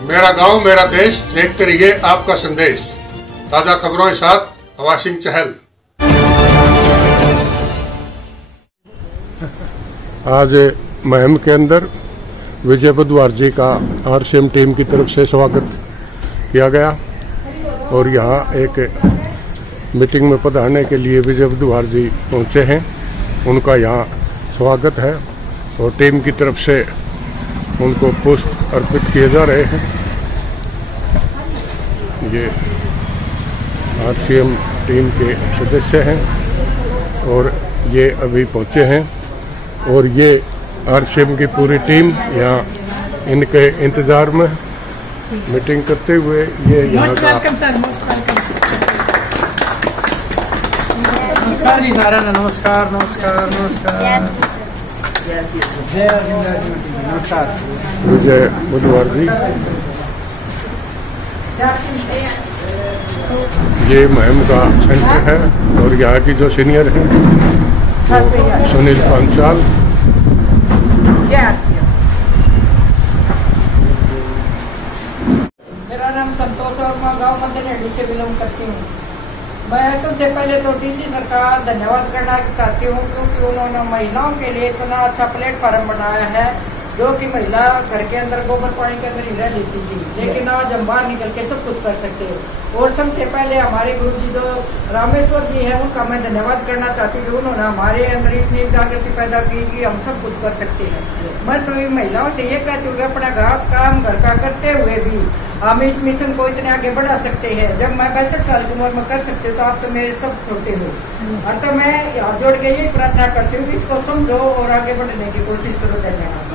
मेरा गांव मेरा देश, देखते रहिए आपका संदेश। ताजा खबरों के साथ हवा सिंह चहल। आज मुहिम के अंदर विजय बुधवार जी का आरसीएम टीम की तरफ से स्वागत किया गया और यहाँ एक मीटिंग में पधारने के लिए विजय बुधवार जी पहुँचे हैं। उनका यहाँ स्वागत है और टीम की तरफ से उनको पुष्प अर्पित किए जा रहे हैं। ये आरसीएम टीम के सदस्य हैं और ये अभी पहुँचे हैं और ये आरसीएम की पूरी टीम यहाँ इनके इंतजार में मीटिंग करते हुए ये यहाँ का नमस्कार जी सारा नमस्कार नमस्कार नमस्कार नमस्कार विजय बुधवार जी। ये मुहिम का सेंटर है और यहाँ की जो सीनियर है सुनील पांचाल। मेरा नाम संतोष और मैं गाँव मंदिर से बिलोंग करती हूँ। मैं सबसे पहले तो डीसी सरकार धन्यवाद करना चाहती हूँ क्योंकि उन्होंने महिलाओं के लिए इतना अच्छा प्लेटफॉर्म बनाया है, जो कि महिला घर के अंदर गोबर पानी के अंदर ही रह लेती थी, लेकिन आज हम बाहर निकल के सब कुछ कर सकते हैं। और सबसे पहले हमारे गुरु जी जो रामेश्वर जी है उनका मैं धन्यवाद करना चाहती हूँ, उन्होंने हमारे अंदर इतनी जागृति पैदा की कि हम सब कुछ कर सकते हैं। मैं सभी महिलाओं से ये कहती हूँ कि अपना काम घर का करते हुए भी हम इस मिशन को इतने आगे बढ़ा सकते हैं। जब मैं 65 साल की उम्र में कर सकते हो तो आप तो मेरे सब छोटे हो। और तो मैं हाथ जोड़ के यही प्रार्थना करती हूँ कि इसको समझो और आगे बढ़ने की कोशिश करो। धन्यवाद।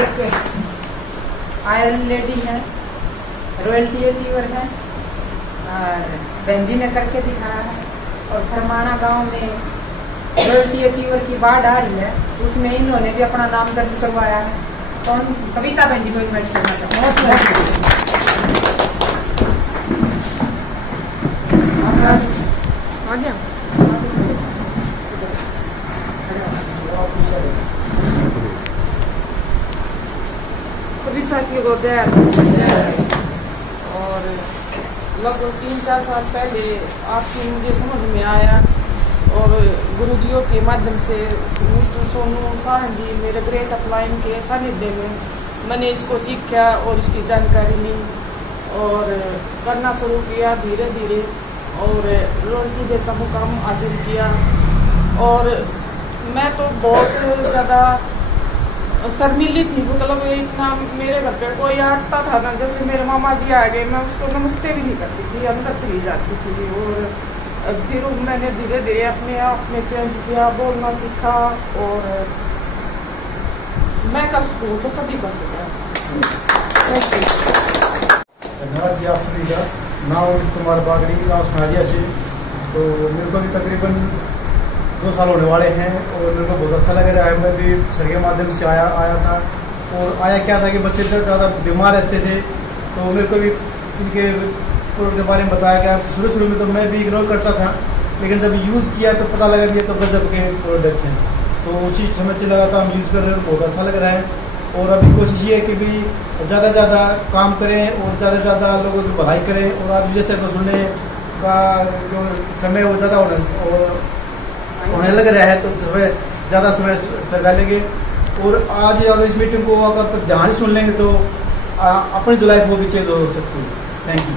एक आयरन लेडी है, रॉयल्टी अचीवर है और बेंजी ने करके दिखाया है। और फरमाना गांव में रॉयल्टी अचीवर की बाढ़ आ रही है, उसमें इन्होंने भी अपना नाम दर्ज करवाया है। तो कविता बहन जी को इन्वाइट करना चाहूँगा। सभी साथियों को जय। और लगभग 3-4 साल पहले आपकी मुझे समझ में आया और गुरुजियों के माध्यम से मिस्टर सोनू साहन जी मेरे ग्रेट अपलाइन के सानिध्य में मैंने इसको सीखा और इसकी जानकारी ली और करना शुरू किया धीरे धीरे और रॉयल्टी जैसा मुकाम हासिल किया। और मैं तो बहुत ज़्यादा शर्मीली थी, मतलब इतना मेरे घर पे कोई आता था ना, जैसे मेरे मामा जी आ गए मैं उसको नमस्ते भी नहीं करती थी, अंदर चली जाती थी। और फिर मैंने धीरे धीरे अपने आप में चेंज किया, बोलना सीखा और मैं कर सकूँ तो सभी कर सकें। जी आप सभी का नाम कुमार बागड़ी गाँव सुनारिया से। तो मेरे को भी तकरीबन 2 साल होने वाले हैं और मेरे को बहुत अच्छा लग रहा है। मैं भी सर के माध्यम से आया था और आया क्या था कि बच्चे ज़्यादा बीमार रहते थे, तो मेरे को भी उनके प्रोडक्ट के बारे में बताया गया। शुरू में तो मैं भी इग्नोर करता था, लेकिन जब यूज़ किया तो पता लगा कि ये तो गजब के प्रोडक्ट हैं। तो उसी समझ से लगा था हम यूज़ कर रहे हैं, बहुत अच्छा लग रहा है। और अभी कोशिश ये है कि भी ज़्यादा से ज़्यादा काम करें और ज़्यादा से ज़्यादा लोगों की भलाई करें। और आप जैसे को सुनने का जो समय वो ज़्यादा होने लग रहा है, तो ज़्यादा समय सरकार लेंगे। और आज अगर इस मीटिंग को अगर ध्यान से सुन लेंगे तो अपनी जो लाइफ वो भी चेंज हो सकती है। Thank you.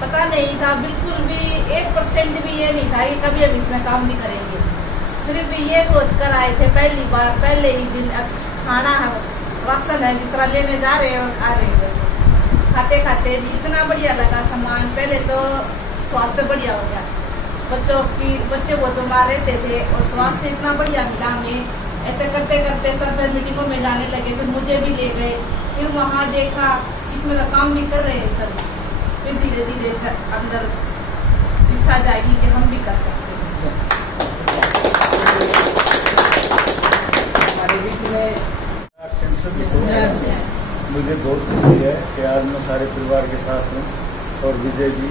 पता नहीं था, बिल्कुल भी 1% भी ये नहीं था कि कभी हम इसमें काम भी करेंगे। सिर्फ ये सोचकर आए थे पहली बार, पहले ही दिन खाना है, राशन है जिस तरह लेने जा रहे हैं और खा रहे हैं। बस खाते खाते इतना बढ़िया लगा सामान। पहले तो स्वास्थ्य बढ़िया हो गया, बच्चे बहुत बीमार रहते थे और स्वास्थ्य इतना बढ़िया मिला हमें। ऐसे करते करते सब फिर मीटिंगों में जाने लगे, फिर मुझे भी ले गए, फिर वहाँ देखा इसमें तो काम भी कर रहे हैं सर। फिर धीरे धीरे अंदर इच्छा जाएगी कि हम भी कर सकते हैं। हमारे बीच में मुझे बहुत खुशी है कि आज मैं सारे परिवार के साथ हूँ और विजय जी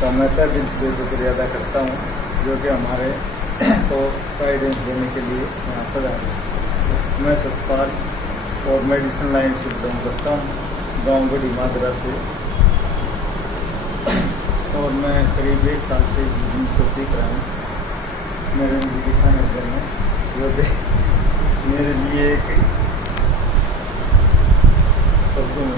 का मैं तहे दिल से शुक्रिया अदा करता हूँ जो कि हमारे को गाइडेंस देने के लिए यहाँ पर आए। मैं सतपाल और मेडिसिन लाइन से बिलोंग करता हूँ, गाँव गढ़ी मादरा से, और मैं करीब 1 साल से को सीख रहा हूँ। मेरे किसान में जो मेरे लिए एक शब्दों में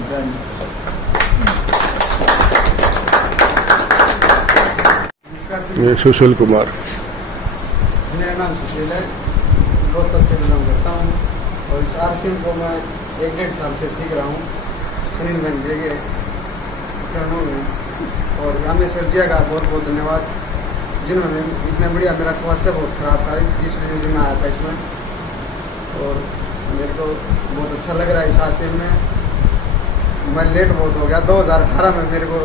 ये सुशील कुमार। मेरा नाम सुशील है, रोहतक से बिलोंग करता हूँ और इस RCM को मैं 1-1.5 साल से सीख रहा हूँ सुनील बंजे के चरणों में। और रामेश्वर जी का बहुत बहुत धन्यवाद, जिन्होंने इतना बढ़िया, मेरा स्वास्थ्य बहुत खराब था जिस वजह से मैं आया था इसमें, और मेरे को बहुत अच्छा लग रहा है इस RCM में। मैं लेट बहुत हो गया, 2018 में मेरे को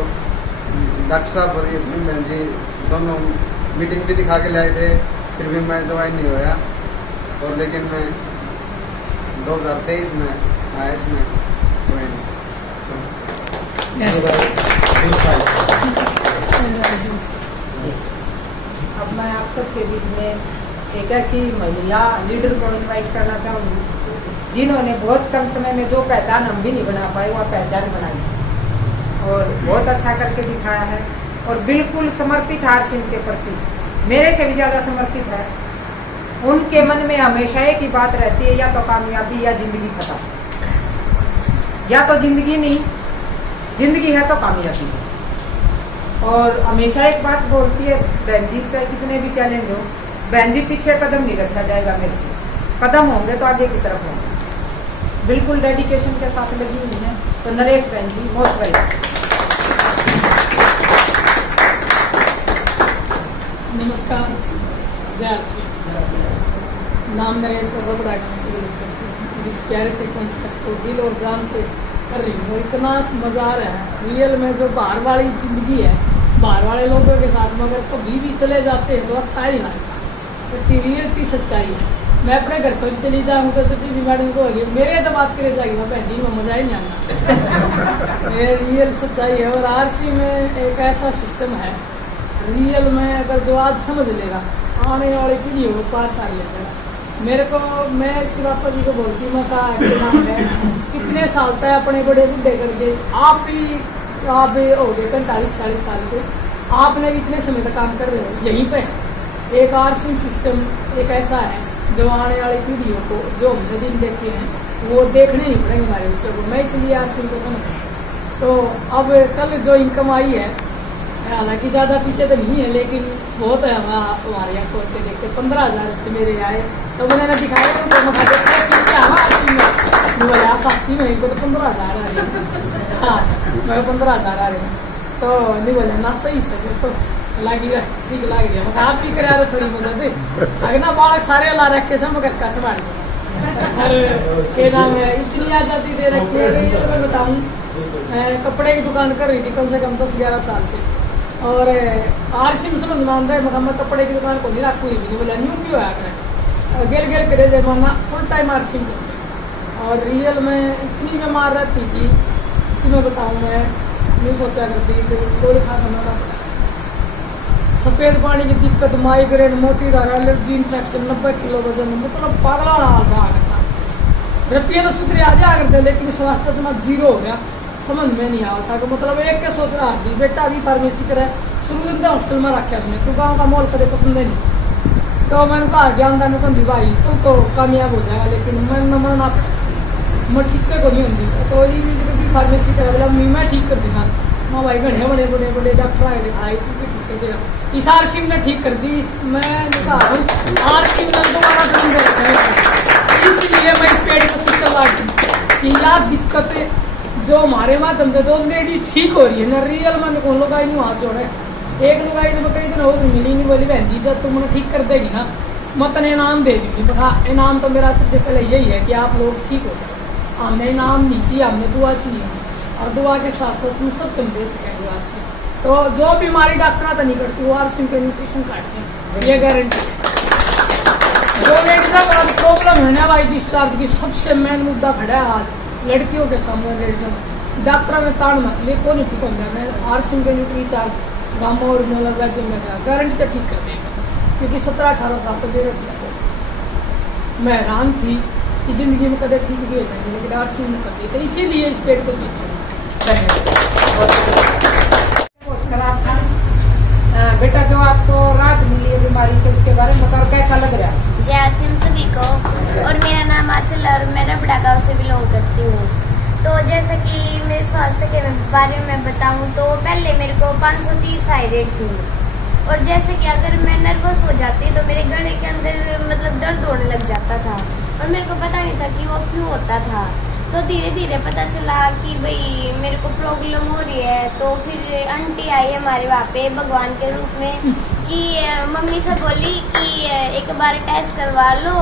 डॉक्टर साहब और ये सुनील बहन जी दोनों मीटिंग भी दिखा के लाए थे, फिर भी मैं ज्वाइन नहीं होया, और लेकिन मैं 2023 में आया इसमें ज्वाइन। अब मैं आप सबके बीच में एक ऐसी महिला लीडर को इनवाइट करना चाहूँगी जिन्होंने बहुत कम समय में जो पहचान हम भी नहीं बना पाए वह पहचान बनाई और बहुत अच्छा करके दिखाया है, और बिल्कुल समर्पित RCM के प्रति, मेरे से भी ज़्यादा समर्पित है। उनके मन में हमेशा एक ही बात रहती है, या तो कामयाबी या जिंदगी खत्म, या तो जिंदगी नहीं, जिंदगी है तो कामयाबी है। और हमेशा एक बात बोलती है बहन जी, चाहे कितने भी चैलेंज हो, बहन जी पीछे कदम नहीं रखा जाएगा मेरे से, कदम होंगे तो आगे की तरफ होंगे। बिल्कुल डेडिकेशन के साथ लगी हुई है। तो नरेश बहन जी मोस्ट वेलकम। नमस्कार, जय श्री नाम नरेश और इस प्यारे से कॉन्सेप्ट को दिल और जान से कर रही हूँ। इतना मज़ा आ रहा है रियल में, जो बाहर वाली ज़िंदगी है, बाहर वाले लोगों के साथ में अगर कभी भी चले जाते हैं तो अच्छा ही लगता है, तो रियलिटी सच्चाई है। मैं अपने घर पर भी चली जाऊँ तो टीवी मैडम को होगी मेरे तो बात करे जाएगी, मैं बहन जी में मज़ा ही नहीं आता। ये रियल सच्चाई है। और RCM में एक ऐसा सिस्टम है रियल में, अगर जो आज समझ लेगा आने वाली पीढ़ी को पार कर लेगा। मेरे को, मैं इसके पापा जी को बोलती हूँ, मैं कहा नाम है कितने साल तक अपने बड़े बुढ़े करके आप हो गए 45-40 साल के, आपने भी इतने समय तक काम कर रहे हो यहीं पे। एक RCM सिस्टम एक ऐसा है जो आने वाली पीढ़ियों को, जो हमने दिन देखे हैं वो देखने नहीं पड़ेंगे हमारे बच्चों को। मैं इसलिए RCM को समझ। तो अब कल जो इनकम आई है, हालांकि ज़्यादा पीछे तो नहीं है लेकिन बहुत है, हमारे यहाँ खोल के देखते 15,000 मेरे आए, तो मैंने दिखाया तो साथी में इनको तो 15,000 आ रहे हैं। हाँ, मैं 15,000 आ रहे हैं, तो नहीं बोले ना सही से तो लगी ठीक लग रही है। मैं आप भी करा रहे थोड़ी मदद अगर ना बालक सारे ला रखे से मगर का संभाल के नाम है इतनी आज़ादी दे रखी है। मैं बताऊँ, कपड़े की दुकान कर रही थी कम से कम 10-11 साल से, और RCM समझ मान रहे मैं कपड़े की दुकान को नहीं रखू ही नहीं, बोला न्यू क्यों आया करें गेल करे जमाना फुल टाइम RCM। और रियल में इतनी बीमार रहती थी कि मैं बताऊँ, मैं नहीं सोचा करती तो गोली खा बनाना पड़ा। सफ़ेद पानी की दिक्कत, माइग्रेन, मोती धारा, एलर्जी, इन्फेक्शन, 90 किलो वजन, मतलब पागला हाल रहा करता। रुपये तो सुधरे आ जाया करते लेकिन स्वास्थ्य तो जीरो हो गया, समझ में नहीं आता कि मतलब एक के सोच रहा थी बेटा अभी फार्मेसी करे, शुरू दिन हॉस्टल में रखा हमने, तो गाँव का मॉल करे पसंद नहीं। तो मैंने कहा ज्ञानदान को भाई तुम तो कामयाब हो जाएगा, लेकिन मैं नंबर ना पड़ा, मैं ठीक को नहीं होती। तो ये भी फार्मेसी करा बोला मैं ठीक कर दूँगा। माँ भाई बड़े बड़े बड़े बड़े डॉक्टर आए दिखाई तू भी ठीक कर देगा। इस RCM ने ठीक कर दी। मैं कहा RCM ने दोबारा जन्म दे रखा है, इसलिए मैं इस पेड़ को सिस्टम ला कि यार दिक्कतें जो हमारे माध्यम से 2 लेडी ठीक हो रही है ना, रियल में कौन लोग आई नहीं हाथ जोड़े। एक लोग आई तो कई दिन हो मिली नहीं, बोली बहन जी जब तुम ठीक कर देगी ना मैं तने इनाम दे दूँगी। हाँ, इनाम तो मेरा सबसे पहले यही है कि आप लोग ठीक हो जाए। हमने इनाम नहीं चाहिए, हमने दुआ चाहिए, और दुआ के साथ साथ तुम सब तुम दे सकेंगे RCM। तो जो बीमारी डॉक्टर तो नहीं करती वो RCM के न्यूट्रिशन काटते हैं, ये गारंटी है। जो लेडीज का प्रॉब्लम है ना भाई डिस्चार्ज की, सबसे मेन मुद्दा खड़ा है आज लड़कियों के सामने। लेडीजों डॉक्टर ने ताड़ मत ले, को नहीं ठीक हो जाना है। RCM के न्यूट्री चार्ज गाँव ओरिजिनल राज्य में गारंटी तो ठीक कर देगा। क्योंकि 17-18 साल तक बेरोज किया। मैं हैरान थी कि जिंदगी में कदर ठीक भी हो जाएगी, लेकिन RCM ने कर दी, तो इसीलिए इस पेट को बहुत खराब था। बेटा जो आपको राहत मिली है बीमारी से, उसके बारे में बताओ, कैसा लग रहा है? जय RCM सभी को। और मेरा नाम आंचल और मैं रबड़ा गाँव से बिलोंग करती हूँ। तो जैसा कि मेरे स्वास्थ्य के बारे में मैं बताऊँ तो पहले मेरे को 530 थायराइड थी, और जैसे कि अगर मैं नर्वस हो जाती तो मेरे गले के अंदर मतलब दर्द होने लग जाता था, और मेरे को पता नहीं था कि वो क्यों होता था। तो धीरे धीरे पता चला कि भाई मेरे को प्रॉब्लम हो रही है। तो फिर आंटी आई हमारे वहाँ पे भगवान के रूप में कि मम्मी से बोली कि एक बार टेस्ट करवा लो,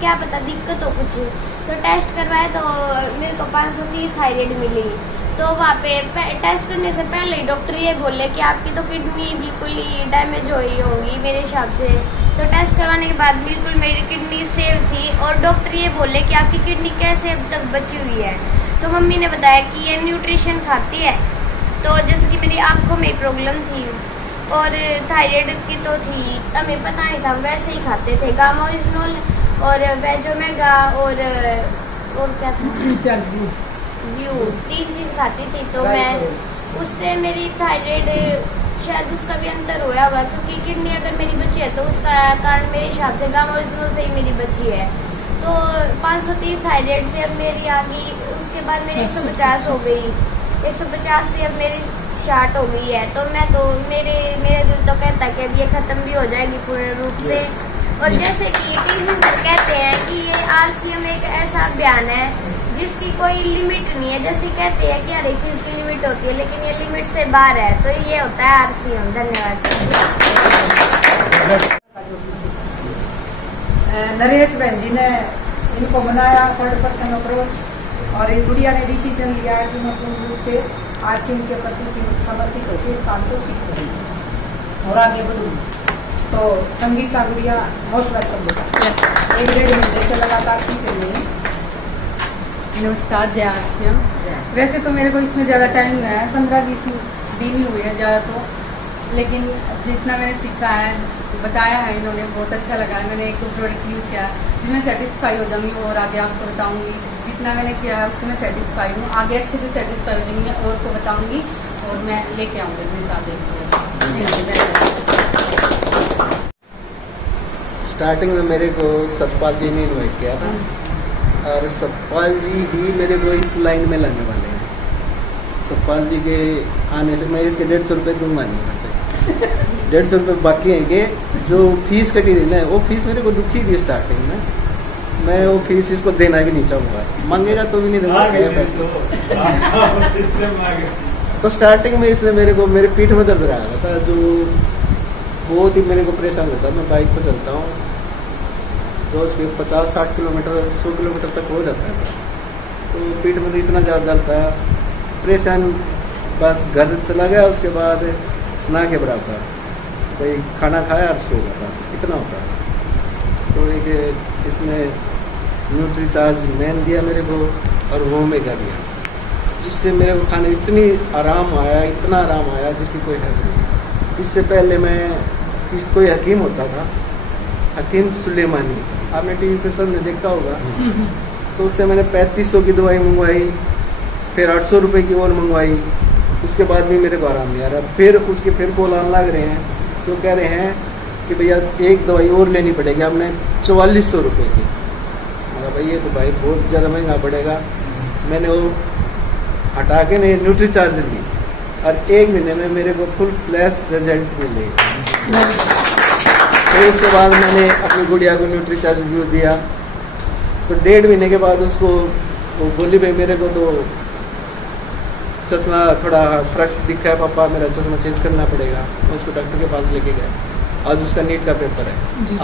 क्या पता दिक्कत हो कुछ। तो टेस्ट करवाया तो मेरे को 530 थायराइड मिली। तो वहाँ पे टेस्ट करने से पहले डॉक्टर ये बोले कि आपकी तो किडनी बिल्कुल ही डैमेज हो ही होंगी मेरे हिसाब से। तो टेस्ट करवाने के बाद बिल्कुल मेरी किडनी सेव थी, और डॉक्टर ये बोले कि आपकी किडनी कैसे अब तक बची हुई है। तो मम्मी ने बताया कि ये न्यूट्रिशन खाती है। तो जैसे कि मेरी आँखों में प्रॉब्लम थी और थायराइड की तो थी, हमें पता नहीं था, हम वैसे ही खाते थे गामा ओरिजिनल और वेजोमेगा और क्या था व्यू, 3 चीज़ खाती थी। तो मैं उससे मेरी थायराइड शायद उसका भी अंतर होया होगा, क्योंकि किडनी अगर मेरी बची है तो उसका कारण मेरे हिसाब से गामा ओरिजिनल से ही मेरी बची है। तो 530 थायराइड से अब मेरी आ गई, उसके बाद मेरी 150 हो गई, 150 से अब मेरी 60 हो गई है। तो मैं तो मेरे दिल तो कहता है कि अब ये ख़त्म भी हो जाएगी पूर्ण रूप से। और जैसे कि टीवी सर कहते हैं कि ये RCM एक ऐसा अभियान है जिसकी कोई लिमिट नहीं है। जैसे कहते हैं कि हर एक चीज़ की लिमिट होती है, लेकिन ये लिमिट से बाहर है। तो ये होता है RCM। धन्यवाद। नरेश बहन जी ने इनको बनाया 3rd पर्सन अप्रोच, और एक गुड़िया ने डिसीजन लिया कि मैं पूर्ण रूप से RCM के प्रति समर्पित होकर इस काम को सीख रही हूँ और आगे बढ़ूँगी। तो संगीता गुड़िया मोस्ट वेलकम बेटा। 1-1.5 महीने से लगातार सीख रही हूँ। नमस्कार, जय RCM। वैसे तो मेरे को इसमें ज़्यादा टाइम नहीं है, 15-20 दिन ही हुए हैं ज़्यादा तो, लेकिन जितना मैंने सीखा है, बताया है इन्होंने, बहुत अच्छा लगा है। मैंने 1-2 प्रोडक्ट यूज़ किया, जिसमें सेटिस्फाई हो जाऊँगी और आगे आपको बताऊँगी। जितना मैंने किया है उससे मैं सेटिस्फाई हूँ, आगे अच्छे से सेटिस्फाई हो जाऊँगी और को बताऊँगी, और मैं लेके आऊँगी अपने साथ। स्टार्टिंग में मेरे को सतपाल जी ने इन्वाइट किया था, और सतपाल जी ही मेरे को इस लाइन में लाने वाले हैं। सतपाल जी के आने से मैं इसके 150 रुपये दूंगा नहीं वैसे। 150 रुपये बाकी हैं कि जो फीस कटी थी ना, वो फीस मेरे को दुखी थी स्टार्टिंग में। मैं वो फीस इसको देना भी नहीं चाहूँगा, मांगेगा तो भी नहीं दूंगा पैसे। तो स्टार्टिंग में इसने मेरे को मेरे पीठ में दर्द रहा था, जो बहुत ही मेरे को परेशान होता। मैं बाइक पर चलता हूँ, रोज के 50-60 किलोमीटर 100 किलोमीटर तक हो जाता है, तो पीठ में तो इतना ज़्यादा दर्द था, परेशान। बस घर चला गया, उसके बाद ना के बराबर कोई खाना खाया और सो गया, बस इतना होता है। तो एक इसने न्यूट्री चार्ज मैन दिया मेरे को, और ओमेगा दिया, जिससे मेरे को खाने इतनी आराम आया, इतना आराम आया जिसकी कोई हद नहीं। इससे पहले मैं कोई हकीम होता था, हकीम सुलेमानी, आपने टीवी पे सब ने देखा होगा। तो उससे मैंने 3500 की दवाई मंगवाई, फिर 800 रुपये की और मंगवाई, उसके बाद भी मेरे को आराम नहीं आ रहा। फिर उसके फिर कॉल आने लग रहे हैं, तो कह रहे हैं कि भैया एक दवाई और लेनी पड़ेगी, आपने 4400 रुपये की। मगर भाई ये तो भाई बहुत ज़्यादा महंगा पड़ेगा। मैंने वो हटा के नहीं न्यूट्री चार्ज ली, और 1 महीने में मेरे को फुल फ्लैश रिजल्ट मिले। तो उसके बाद मैंने अपनी गुड़िया को न्यूट्री चार्ज व्यू दिया, तो 1.5 महीने के बाद उसको वो बोली भाई मेरे को तो चश्मा थोड़ा फर्क दिखा है पापा, मेरा चश्मा चेंज करना पड़ेगा। मैं उसको डॉक्टर के पास लेके गया। आज उसका नीट का पेपर है,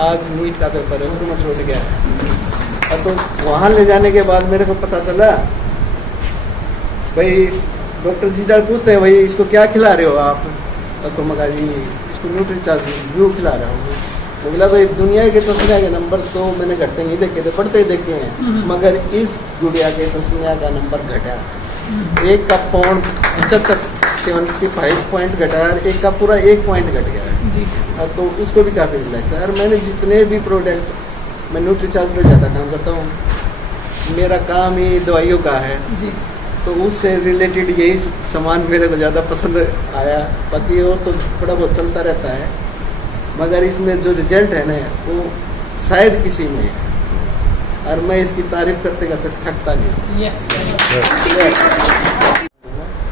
आज नीट का पेपर है, उसको मैं छोड़ के गया। और तो वहाँ ले जाने के बाद मेरे को पता चला, भाई डॉक्टर जी पूछते हैं भाई इसको क्या खिला रहे हो आप, तो मैं कहा जी इसको न्यूट्री चार्ज व्यू खिला रहा हूँ। बोला भाई दुनिया के चश्मे के नंबर तो मैंने घटते नहीं देखे थे, बढ़ते देखे हैं, मगर इस गुड़िया के चश्मे का नंबर घटा। एक का 75 पॉइंट घटा है, एक का पूरा 1 पॉइंट घट गया है जी। तो उसको भी काफ़ी रिलैक्स है। और मैंने जितने भी प्रोडक्ट, मैं न्यूट्रीचार्ज पर ज़्यादा काम करता हूँ, मेरा काम ही दवाइयों का है जी। तो उससे रिलेटेड यही सामान मेरे को ज़्यादा पसंद आया। बाकी और तो थोड़ा बहुत चलता रहता है, मगर इसमें जो रिजल्ट है ना वो शायद किसी में है, और मैं इसकी तारीफ करते करते थकता नहीं। यस।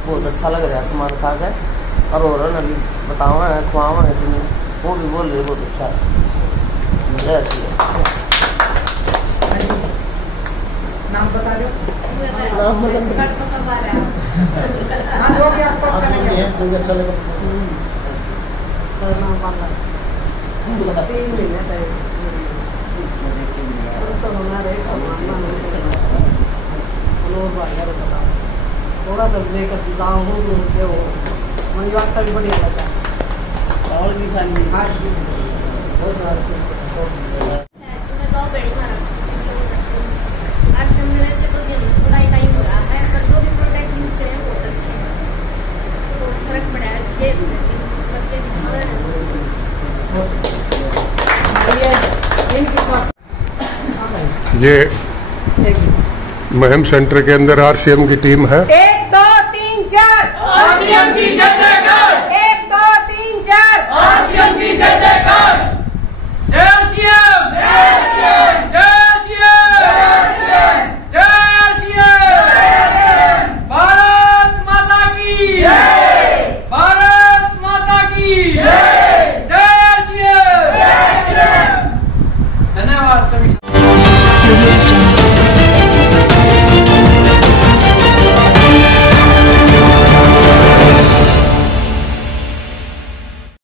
बहुत अच्छा लग रहा है सामान खा कर। और अभी बतावा है, खुआवा है तुम्हें, वो भी बोल रहे बहुत अच्छा है। नाम बता दो। पसंद आ रहा है। हाँ, जो भी आपको अच्छा लगे। जो भी अच्छा लगा। थोड़ा तो लेकर दाम हो मनी बात का भी बढ़िया लगता है। और भी खानी थोड़ा टाइम हो रहा है, पर जो भी प्रोडक्ट यूज है बहुत अच्छे हैं, बहुत फर्क पड़ा है। बच्चे ये महम सेंटर के अंदर RCM की टीम है। 1 2 3 4 RCM की जय जयकार।